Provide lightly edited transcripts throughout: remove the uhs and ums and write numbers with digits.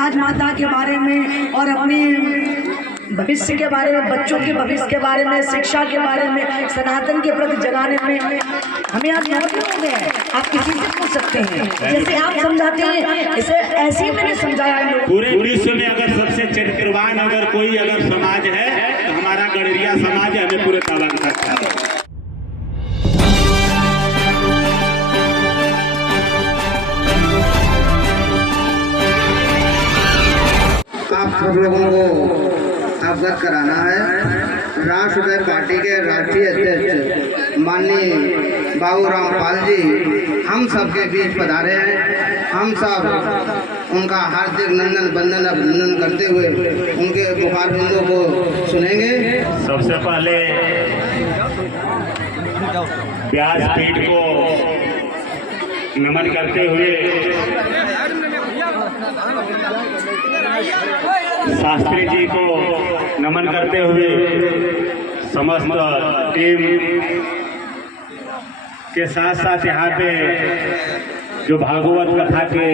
राजमाता के बारे में और अपनी भविष्य के बारे में, बच्चों के भविष्य के बारे में, शिक्षा के बारे में, सनातन के प्रति जगाने में हमें आज मौजूद हो गए हैं। आप किसी से पूछ सकते हैं, जैसे आप समझाते हैं इसे ऐसे ही मैंने समझाया है। पूरे विश्व में अगर सबसे चरित्रवान अगर कोई अगर समाज है तो हमारा गडरिया समाज है, हमें पूरे दावा करता है। आप सब लोगों को अवगत कराना है, राष्ट्रवादी पार्टी के राष्ट्रीय अध्यक्ष माननीय बाबू रामपाल जी हम सबके बीच पधारे हैं। हम सब उनका हार्दिक नंदन बंदन अभिनंदन करते हुए उनके पुकार बिंदु को सुनेंगे। सबसे पहले व्यासपीठ को नमन करते हुए शास्त्री जी को नमन करते हुए समस्त टीम के साथ साथ यहाँ पे जो भागवत कथा के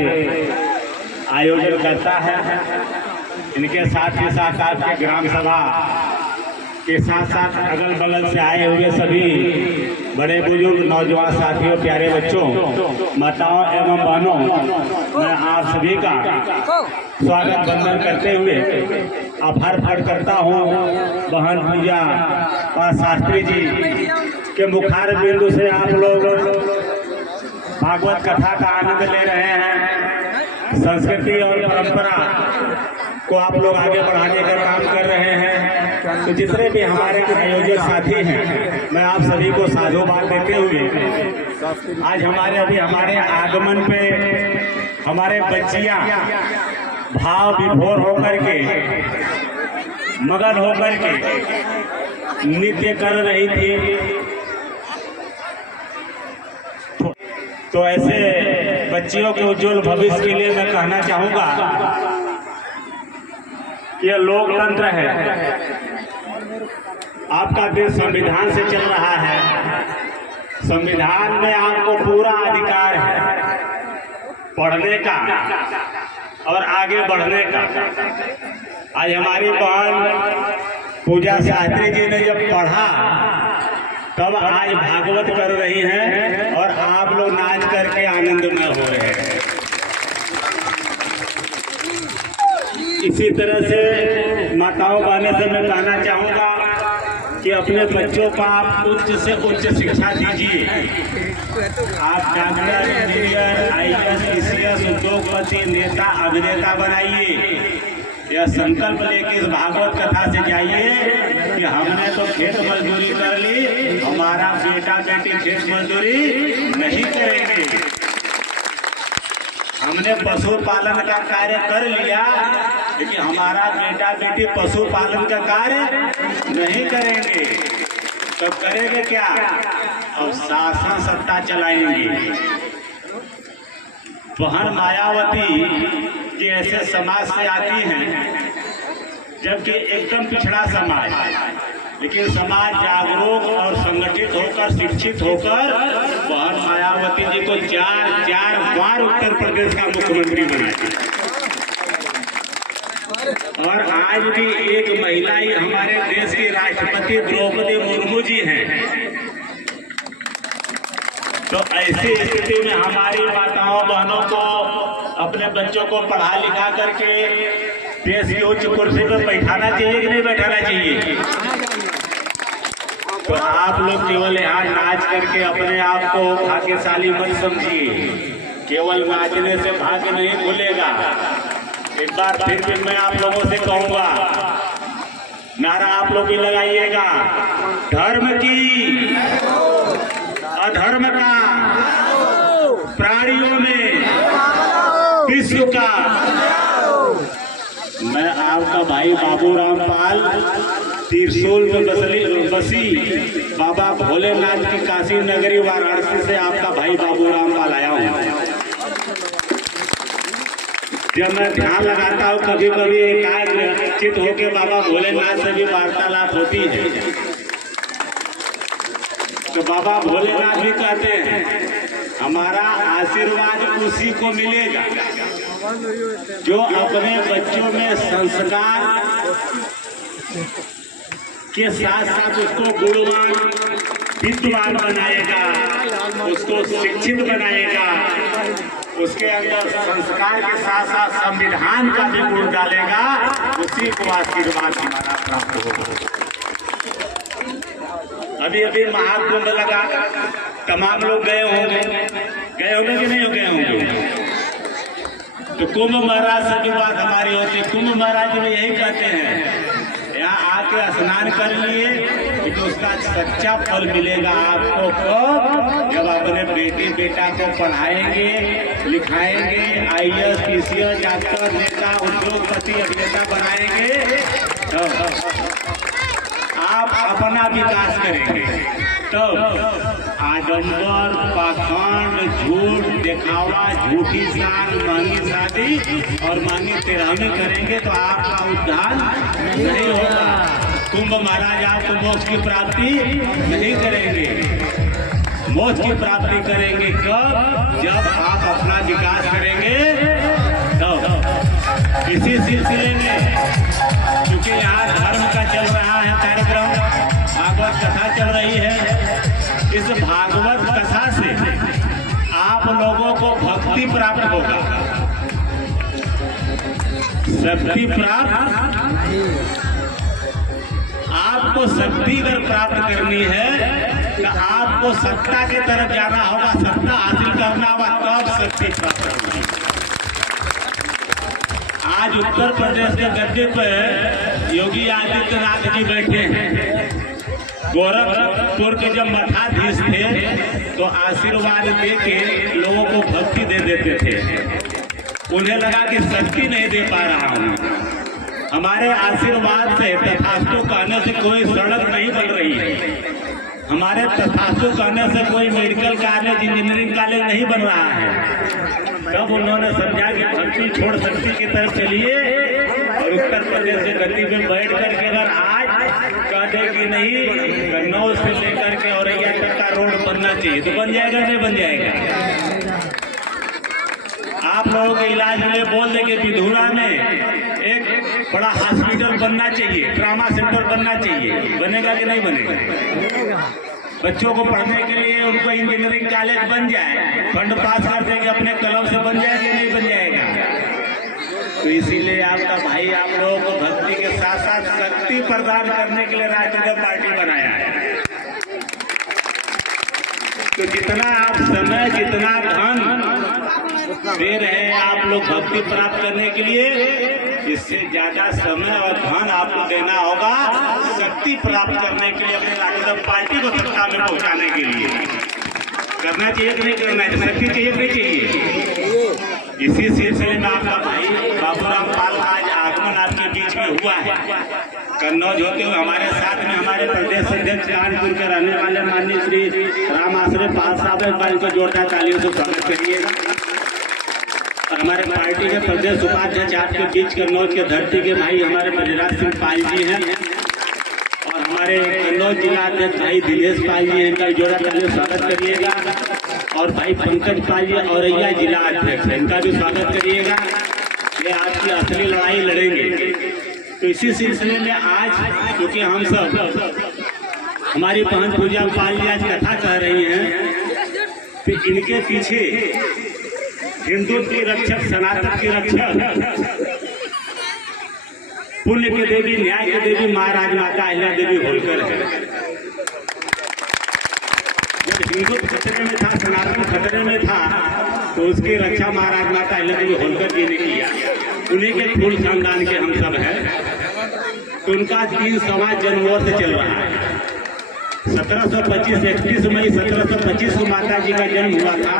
आयोजन करता है, इनके साथ ही साथ आपके ग्राम सभा के साथ साथ अगल बगल से आए हुए सभी बड़े बुजुर्ग नौजवान साथियों, प्यारे बच्चों, माताओं एवं बहनों, मैं आप सभी का स्वागत वंदन करते हुए आभार प्रकट करता हूँ। बहन पूजा और शास्त्री जी के मुखार बिंदु से आप लोग भागवत कथा का आनंद ले रहे हैं। संस्कृति और परंपरा को आप लोग आगे बढ़ाने का काम कर रहे हैं। तो जितने भी हमारे आयोजक साथी हैं, मैं आप सभी को साधुवाद देते हुए आज हमारे आगमन पे हमारे बच्चियां भाव विभोर होकर के, मगन होकर के नृत्य कर रही थी। तो ऐसे बच्चियों के उज्जवल भविष्य के लिए मैं कहना चाहूँगा कि यह लोकतंत्र है, आपका देश संविधान से चल रहा है। संविधान में आपको पूरा अधिकार है पढ़ने का और आगे बढ़ने का। आज हमारी बहन पूजा शास्त्री जी ने जब पढ़ा तब आज भागवत कर रही हैं और आप लोग नाच करके आनंदमय हो रहे हैं। इसी तरह से माताओं बहनों से मैं कहना चाहूँगा कि अपने बच्चों को आप उच्च से उच्च शिक्षा दीजिए। आप डॉक्टर, इंजीनियर, IAS, PCS, उद्योगपति, नेता, अभिनेता बनाइए। यह संकल्प लेके इस भागवत कथा से जाइए कि हमने तो खेत मजदूरी कर ली, हमारा बेटा बेटी खेत मजदूरी नहीं करेंगे। हमने पशुपालन का कार्य कर लिया, लेकिन हमारा बेटा बेटी पशुपालन का कार्य नहीं करेंगे। तो करेंगे क्या? अब शासन सत्ता चलाएंगे। बहन मायावती कि ऐसे समाज से आती हैं जबकि एकदम पिछड़ा समाज, लेकिन समाज जागरूक और संगठित होकर, शिक्षित होकर बहन मायावती जी को चार बार उत्तर प्रदेश का मुख्यमंत्री बनाया। और आज भी एक महिला ही हमारे देश की राष्ट्रपति द्रौपदी मुर्मू जी हैं। तो ऐसी स्थिति में हमारी माताओं बहनों को, अपने बच्चों को पढ़ा लिखा करके देश की उच्च कुर्सी पर बैठाना चाहिए कि नहीं बैठाना चाहिए? तो आप लोग केवल यहाँ नाच करके अपने आप को भाग्यशाली मत समझिए। केवल नाचने से भाग्य नहीं खुलेगा। एक बार फिर भी मैं आप लोगों से कहूँगा, नारा आप लोग भी लगाइएगा, धर्म की अधर्म का, प्राणियों में विश्व का। मैं आपका भाई बाबू रामपाल त्रिशूल में बसी बाबा भोलेनाथ की काशी नगरी वाराणसी से आपका भाई बाबू रामपाल आया हूँ। जब मैं ध्यान लगाता हूँ कभी कभी एकाग्रचित होकर बाबा भोलेनाथ से भी वार्तालाप होती है, तो बाबा भोलेनाथ भी कहते हैं हमारा आशीर्वाद उसी को मिलेगा जो अपने बच्चों में संस्कार के साथ साथ उसको गुणवान विद्वान बनाएगा, उसको शिक्षित बनाएगा, उसके अंदर संस्कार के साथ साथ संविधान का भी गुण डालेगा, उसी को आशीर्वाद हमारा प्राप्त होगा। अभी अभी महाकुंभ लगा, तमाम लोग गए होंगे कि नहीं गए होंगे? तो कुंभ महाराज से जो बात हमारी होती है, कुंभ महाराज जो यही कहते हैं, यहाँ आके स्नान कर लिए तो उसका सच्चा फल मिलेगा आपको कब? जब अपने बेटी बेटा को पढ़ाएंगे, लिखाएंगे, IAS, PCS, डॉक्टर, नेता, उद्योगपति, अभिनेता बनाएंगे, तो आप अपना विकास करेंगे। तो आडंबर, पाखंड, झूठ, दिखावा, झूठी शान, महंगी शादी और महंगी तेरहवीं करेंगे तो आपका उद्धार नहीं होगा। कुंभ महाराज आपको मोक्ष की प्राप्ति नहीं करेंगे। मोक्ष की प्राप्ति करेंगे कब? जब आप अपना विकास करेंगे। तो इसी सिलसिले में क्योंकि यहाँ धर्म का चल रहा है कार्यक्रम, भागवत कथा चल रही है, इस भागवत कथा से आप लोगों को भक्ति प्राप्त होगा, शक्ति प्राप्त। आपको शक्ति अगर प्राप्त करनी है तो आपको सत्ता की तरफ जाना होगा, सत्ता हासिल करना होगा, तब शक्ति प्राप्त होगी। आज उत्तर प्रदेश के गद्दे पर योगी आदित्यनाथ जी बैठे हैं। गोरखपुर के जब मठाधीश थे तो आशीर्वाद दे के लोगों को भक्ति दे देते थे। उन्हें लगा कि शक्ति नहीं दे पा रहा हूँ। हमारे आशीर्वाद से, तथास्तु कहने से कोई सड़क नहीं बन रही है, हमारे तथास्तु कहने से कोई मेडिकल कॉलेज, इंजीनियरिंग कॉलेज नहीं बन रहा है। तब उन्होंने समझा कि भक्ति छोड़ शक्ति की तरफ चलिए और उत्तर प्रदेश के गद्दी में बैठ करके अगर आज कह दे कि नहीं, कन्नौज से लेकर के औरैया तक का रोड बनना चाहिए तो बन जाएगा, नहीं बन जाएगा? आप लोगों के इलाज के लिए बोल दे कि विधुरा में एक बड़ा हॉस्पिटल बनना चाहिए, ट्रामा सेंटर बनना चाहिए, बनेगा कि नहीं बनेगा? बच्चों को पढ़ने के लिए उनको इंजीनियरिंग कॉलेज बन जाए, फंड पास कर देंगे, अपने कलम से बन जाए कि नहीं बन जाएगा? तो इसीलिए आपका भाई आप लोगों को भक्ति के साथ साथ शक्ति प्रदान करने के लिए राष्ट्रीय पार्टी बनाया है। तो जितना आप समय, जितना धन दे रहे हैं आप लोग भक्ति प्राप्त करने के लिए, इससे ज्यादा समय और धन आपको देना होगा शक्ति प्राप्त करने के लिए, अपने राष्ट्रीय पार्टी को सत्ता में पहुंचाने के लिए। करना चाहिए कि नहीं करना है? शक्ति चाहिए कि नहीं चाहिए? इसी सिलसिले में आपका भाई बाबूराम पाल का आज आगमन आपके बीच में हुआ है। कन्नौज होते हुए हमारे साथ में हमारे प्रदेश अध्यक्ष कानपुर के रहने वाले माननीय श्री राम आश्रय पाल साहब को जोरदार तालियों से स्वागत करिएगा। और हमारे पार्टी के प्रदेश उपाध्यक्ष आपके बीच कन्नौज के धरती के भाई हमारे बलराज सिंह पाल जी हैं और हमारे कन्नौज जिला अध्यक्ष भाई दिनेश पाल जी हैं, इनका जोरदार तालियों से स्वागत करिएगा। और भाई पंकज पाल जी औरैया जिला अध्यक्ष है, इनका भी स्वागत करिएगा। ये आपकी असली लड़ाई लड़ेंगे। तो इसी सिलसिले में आज क्योंकि हम सब हमारी बहन पूजा पाल जी आज कथा कह रही हैं, तो इनके पीछे हिंदुत्व की रक्षक, सनातन की रक्षक, पुण्य के देवी, न्याय के देवी माँ राजमाता अहिल्या देवी होलकर है। जब हिंदुत्व खतरे में था, सनातन खतरे में था, तो उसकी रक्षा माँ राजमाता अहिल्या देवी होलकर जी ने किया। उन्हीं के फूल खानदान के हम सब हैं। तो उनका 3 समाज जन्मवर्ष चल रहा है। 1725 31 मई 1725 को माता जी का जन्म हुआ था।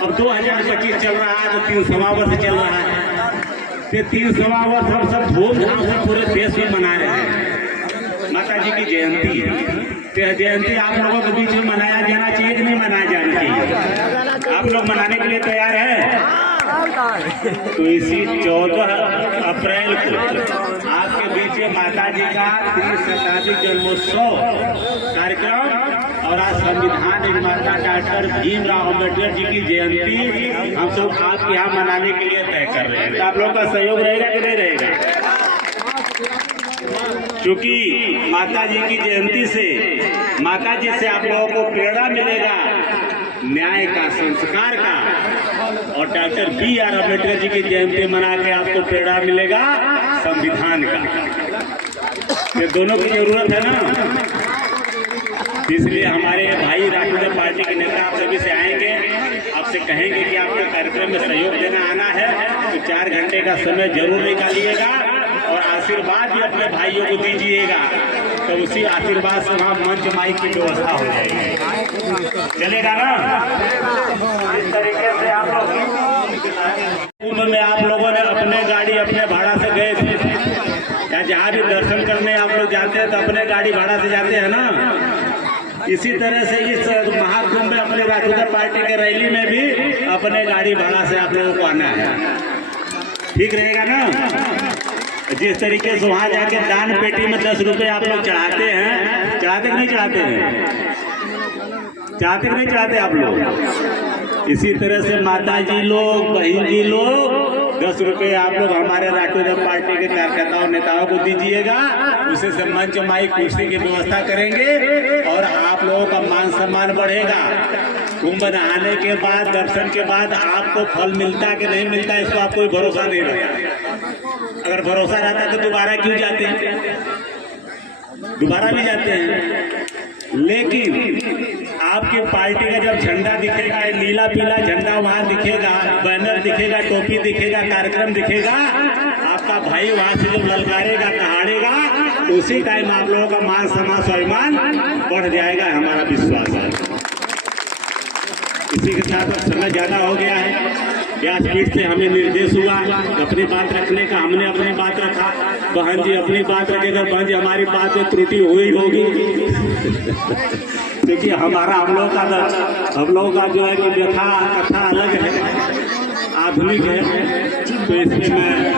अब 2025 चल रहा है, तो 300वां वर्ष चल रहा है। ये 300वां वर्ष हम सब धूमधाम से पूरे देश में मना रहे हैं। माता जी की जयंती है। तो जयंती आप लोगों के बीच में मनाया जाना चाहिए कि नहीं मनाया जाना चाहिए? आप लोग मनाने के लिए तैयार हैं? तो इसी 14 अप्रैल को आपके बीच में माता जी का 30 शताब्दी जन्मोत्सव कार्यक्रम और आज संविधान निर्माता डॉक्टर भीमराव अम्बेडकर जी की जयंती हम सब आपके यहाँ मनाने के लिए तय कर रहे हैं। तो आप लोगों का सहयोग रहेगा कि नहीं रहेगा? क्योंकि माता जी की जयंती से माता जी से आप लोगों को प्रेरणा मिलेगा न्याय का, संस्कार का, और डॉक्टर B.R. अम्बेडकर जी की जयंती मना के आपको प्रेरणा मिलेगा संविधान का। ये दोनों की जरूरत है ना, इसलिए हमारे भाई राष्ट्रीय पार्टी के नेता आप सभी से आएंगे, आपसे कहेंगे कि आपके कार्यक्रम में सहयोग देना आना है तो 4 घंटे का समय जरूर निकालिएगा और आशीर्वाद भी अपने भाइयों को दीजिएगा। तो उसी आशीर्वाद से वहाँ मंच माइक की व्यवस्था हो जाएगी, चलेगा ना? इस तरीके से आप लोग कुंभ में आप लोगों ने अपने गाड़ी अपने भाड़ा से गए थे, या जहाँ भी दर्शन करने आप लोग जाते हैं तो अपने गाड़ी भाड़ा से जाते हैं ना। इसी तरह से इस महाकुंभ में अपने राष्ट्रीय पार्टी के रैली में भी अपने गाड़ी भाड़ा से आप लोगों को आना है, ठीक रहेगा ना? जिस तरीके से वहाँ जाके दान पेटी में 10 रुपए आप लोग चढ़ाते हैं, चढ़ाते कि नहीं चढ़ाते हैं? चढ़ाते कि नहीं चढ़ाते आप लोग? इसी तरह से माता जी लोग, बहन जी लोग 10 रुपए आप लोग हमारे राष्ट्रीय पार्टी के कार्यकर्ताओं नेताओं को दीजिएगा, उसे से मंच माइक कुर्सी की व्यवस्था करेंगे और आप लोगों का मान सम्मान बढ़ेगा। कुंभ नहाने के बाद, दर्शन के बाद आपको फल मिलता कि नहीं मिलता इसको आप कोई भरोसा नहीं रहता। अगर भरोसा रहता तो दोबारा क्यों जाते हैं? दोबारा भी जाते हैं, लेकिन आपकी पार्टी का जब झंडा दिखेगा, नीला पीला झंडा वहाँ दिखेगा, बैनर दिखेगा, टोपी दिखेगा, कार्यक्रम दिखेगा, आपका भाई वहाँ से जब ललकारेगा, दहाड़ेगा, तो उसी टाइम आप लोगों का मान सम्मान स्वाभिमान बढ़ जाएगा, हमारा विश्वास है। इसी के साथ समय ज्यादा हो गया है, व्यासपीठ से हमें निर्देश हुआ अपनी बात रखने का, हमने अपनी बात रखा, बहन जी अपनी बात रखेगा, बहन जी हमारी बात में त्रुटि हुई होगी क्योंकि हमारा हम लोगों का जो है कि व्यथा कथा अलग है, आधुनिक है। तो इसमें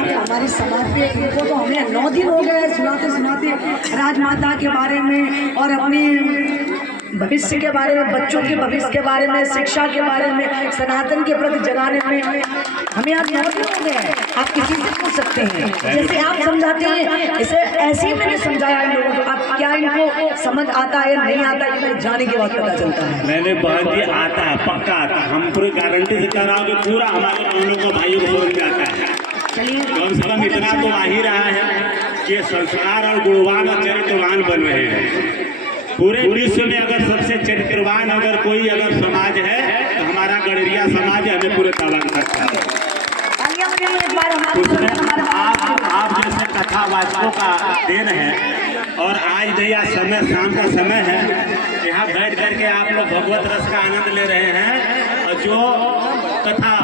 हमारी समाज पे इनको तो हमें 9 दिन हो गए सुनाते राजमाता के बारे में और अपनी भविष्य के बारे में, बच्चों के भविष्य के बारे में, शिक्षा के बारे में, सनातन के प्रति जगाने में हमें आज 9 दिन हो गए। आप किसी से पूछ सकते हैं, जैसे आप समझाते हैं इसे ऐसे ही मैंने समझाया इन लोगों को। अब क्या इनको समझ आता है नहीं आता है, जाने के बाद पता चलता है। मैंने बहन जी आता है, पक्का आता है, हम पूरी गारंटी से कह रहा हूँ कि पूरा हमारे बहनों को भाइयों को समझ में आता है। चलिए कम से कम इतना तो आ ही रहा है कि संस्कार और गुणवान और चरित्रवान बन रहे हैं। पूरे विश्व में अगर सबसे चरित्रवान अगर कोई अगर समाज है तो हमारा गडरिया समाज है, हमें पूरे दावा करता है। उसमें आप जैसे कथावाचकों का देन है और आज दया समय शाम का समय है, यहाँ बैठ करके आप लोग भगवत रस का आनंद ले रहे हैं और जो कथा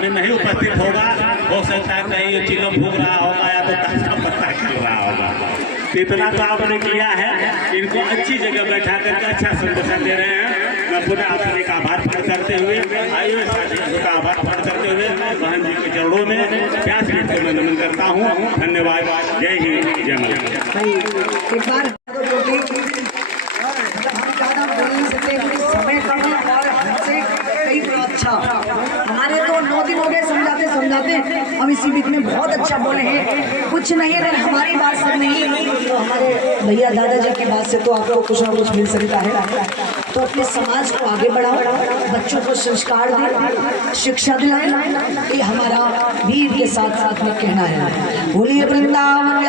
में नहीं उपस्थित होगा हो सकता है कहीं ये चिलम भूग रहा होगा या तो ताजा पत्ता चल रहा होगा। इतना तो आपने किया है, इनको अच्छी जगह बैठा करके अच्छा संदेश दे रहे हैं। मैं पुनः आप सभी का आभार प्रकट करते हुए, आइए साथियों का आभार प्रकट करते हुए बहन जी के चरणों में व्यासपीठ को मैं नमन करता हूँ। धन्यवाद। जय हिंद, जय माता। एक बार ज्यादा बोल नहीं सकते, समय कम है और हमसे कई अच्छा हमारे तो 9 दिन हो गए समझाते हम इसी बीच में बहुत अच्छा बोले हैं। कुछ नहीं अगर हमारी बात से नहीं तो हमारे भैया दादाजी की बात से तो आपको कुछ ना कुछ मिल सकता है। तो अपने समाज को आगे बढ़ाओ, बच्चों को संस्कार दें, शिक्षा दिलाएं, ये हमारा भीड़ के साथ साथ में कहना है। बोलिए वृंदावन।